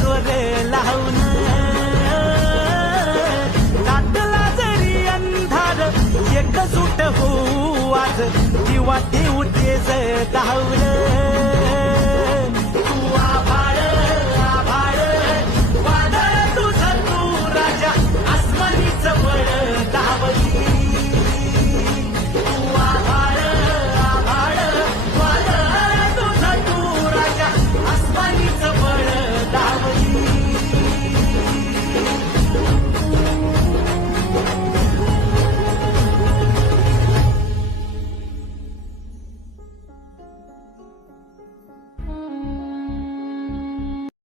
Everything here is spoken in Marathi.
जोर लावून लागला जरी अंधार एकजूट होऊ आज दिवा देऊ तेज गावलं तू